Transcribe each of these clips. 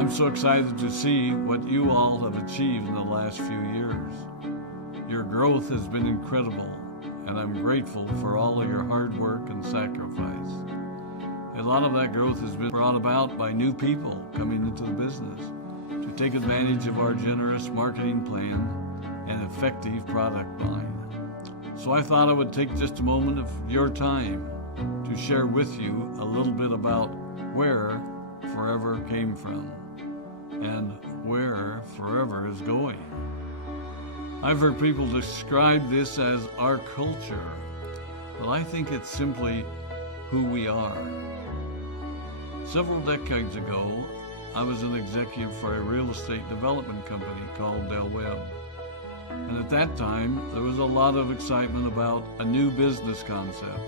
I'm so excited to see what you all have achieved in the last few years. Your growth has been incredible, and I'm grateful for all of your hard work and sacrifice. A lot of that growth has been brought about by new people coming into the business to take advantage of our generous marketing plan and effective product line. So I thought I would take just a moment of your time to share with you a little bit about where Forever came from and where Forever is going. I've heard people describe this as our culture, but I think it's simply who we are. Several decades ago, I was an executive for a real estate development company called Del Webb. And at that time, there was a lot of excitement about a new business concept.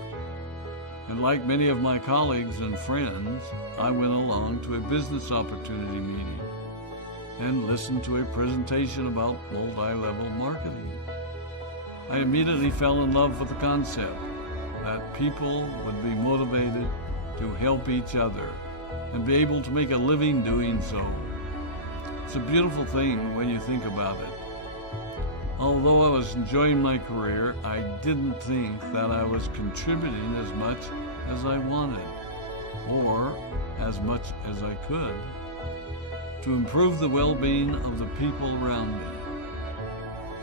And like many of my colleagues and friends, I went along to a business opportunity meeting and listened to a presentation about multi-level marketing. I immediately fell in love with the concept that people would be motivated to help each other and be able to make a living doing so. It's a beautiful thing when you think about it. Although I was enjoying my career, I didn't think that I was contributing as much as I wanted, or as much as I could, to improve the well-being of the people around me.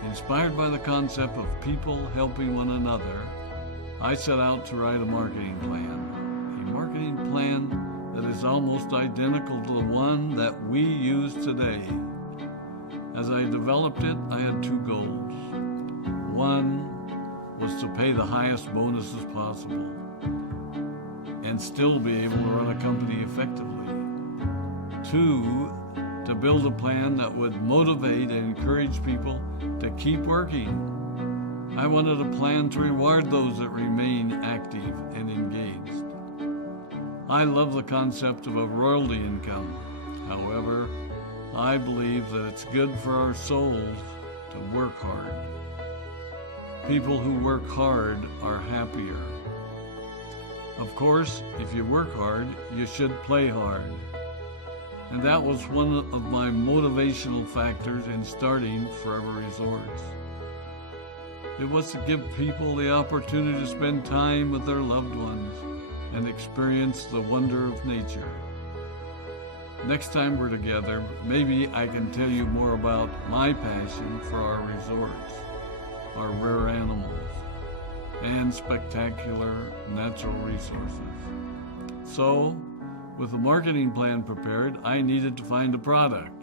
Inspired by the concept of people helping one another, I set out to write a marketing plan that is almost identical to the one that we use today. As I developed it, I had two goals. One was to pay the highest bonuses possible and still be able to run a company effectively. Two, to build a plan that would motivate and encourage people to keep working. I wanted a plan to reward those that remain active and engaged. I love the concept of a royalty income. However, I believe that it's good for our souls to work hard. People who work hard are happier. Of course, if you work hard, you should play hard. And that was one of my motivational factors in starting Forever Resorts. It was to give people the opportunity to spend time with their loved ones and experience the wonder of nature. Next time we're together, maybe I can tell you more about my passion for our resorts, our rare animals, and spectacular natural resources. So, with the marketing plan prepared, I needed to find a product.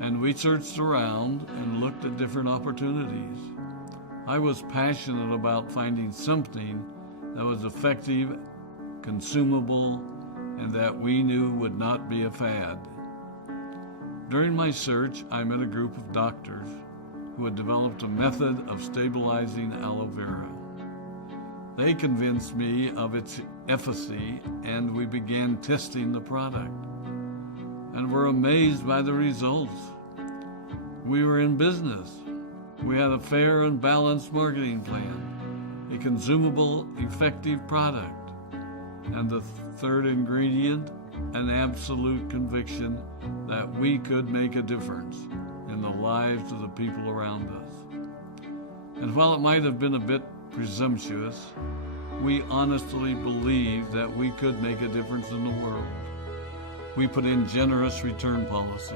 And we searched around and looked at different opportunities. I was passionate about finding something that was effective, consumable, and that we knew would not be a fad. During my search, I met a group of doctors who had developed a method of stabilizing aloe vera. They convinced me of its efficacy, and we began testing the product, and were amazed by the results. We were in business. We had a fair and balanced marketing plan, a consumable, effective product, and the third ingredient, an absolute conviction that we could make a difference in the lives of the people around us. And while it might have been a bit presumptuous, we honestly believed that we could make a difference in the world. We put in generous return policies,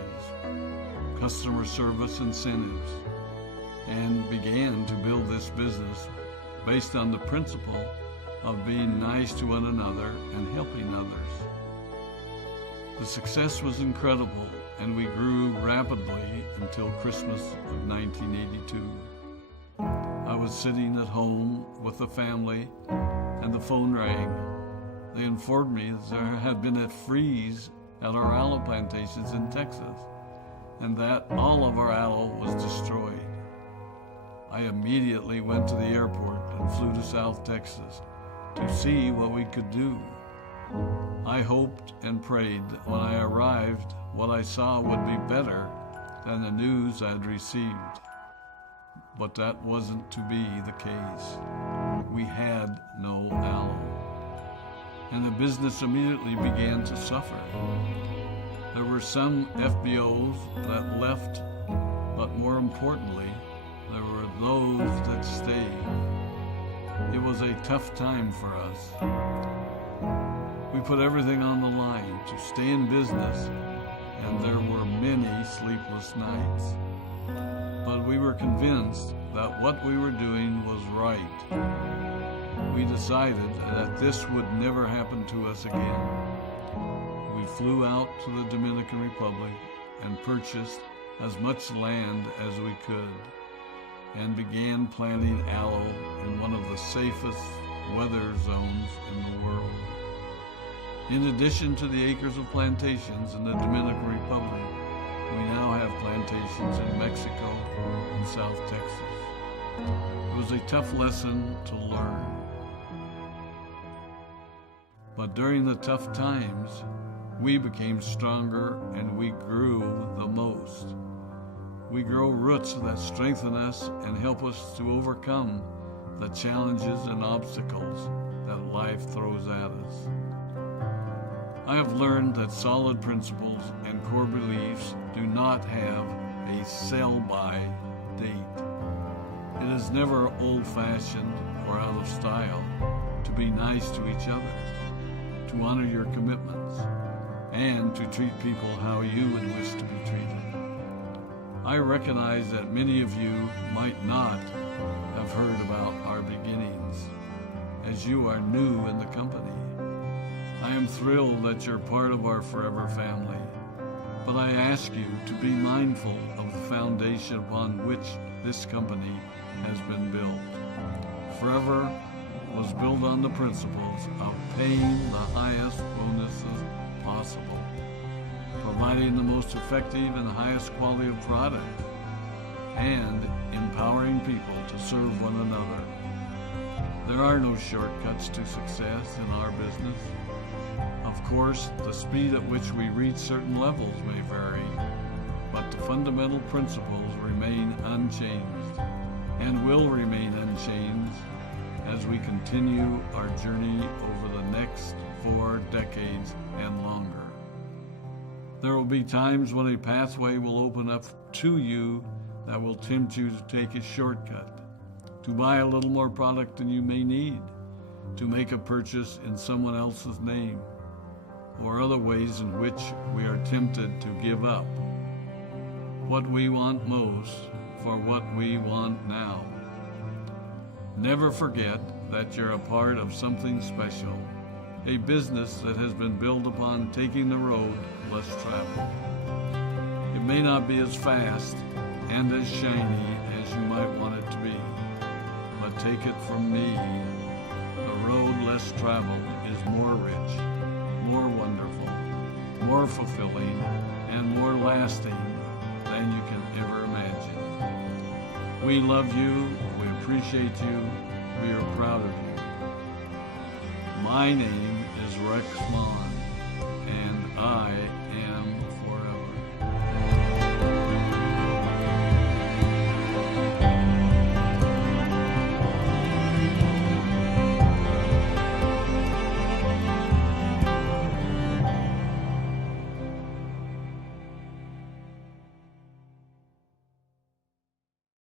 customer service incentives, and began to build this business based on the principle of being nice to one another and helping others. The success was incredible, and we grew rapidly until Christmas of 1982. I was sitting at home with the family, and the phone rang. They informed me that there had been a freeze at our aloe plantations in Texas, and that all of our aloe was destroyed. I immediately went to the airport and flew to South Texas to see what we could do. I hoped and prayed that when I arrived, what I saw would be better than the news I had received. But that wasn't to be the case. We had no aloe, and the business immediately began to suffer. There were some FBOs that left, but more importantly, there were those that stayed. It was a tough time for us. We put everything on the line to stay in business, and there were many sleepless nights. But we were convinced that what we were doing was right. We decided that this would never happen to us again. We flew out to the Dominican Republic and purchased as much land as we could and began planting aloe in one of the safest weather zones in the world. In addition to the acres of plantations in the Dominican Republic, we now have plantations in Mexico and South Texas. It was a tough lesson to learn. But during the tough times, we became stronger and we grew the most. We grow roots that strengthen us and help us to overcome the challenges and obstacles that life throws at us. I have learned that solid principles and core beliefs do not have a sell-by date. It is never old-fashioned or out of style to be nice to each other, to honor your commitments, and to treat people how you would wish to be treated. I recognize that many of you might not have heard about our beginnings, as you are new in the company. I am thrilled that you're part of our Forever family, but I ask you to be mindful of the foundation upon which this company has been built. Forever was built on the principles of paying the highest bonuses possible, providing the most effective and highest quality of product, and empowering people to serve one another. There are no shortcuts to success in our business. Of course, the speed at which we reach certain levels may vary, but the fundamental principles remain unchanged and will remain unchanged as we continue our journey over the next 4 decades and longer. There will be times when a pathway will open up to you that will tempt you to take a shortcut, to buy a little more product than you may need, to make a purchase in someone else's name, or other ways in which we are tempted to give up what we want most for what we want now. Never forget that you're a part of something special, a business that has been built upon taking the road less traveled. It may not be as fast and as shiny as you might want it to be, but take it from me, the road less traveled is more rich, more wonderful, more fulfilling, and more lasting than you can ever imagine. We love you, we appreciate you, we are proud of you. My name is Reks Moън, and I am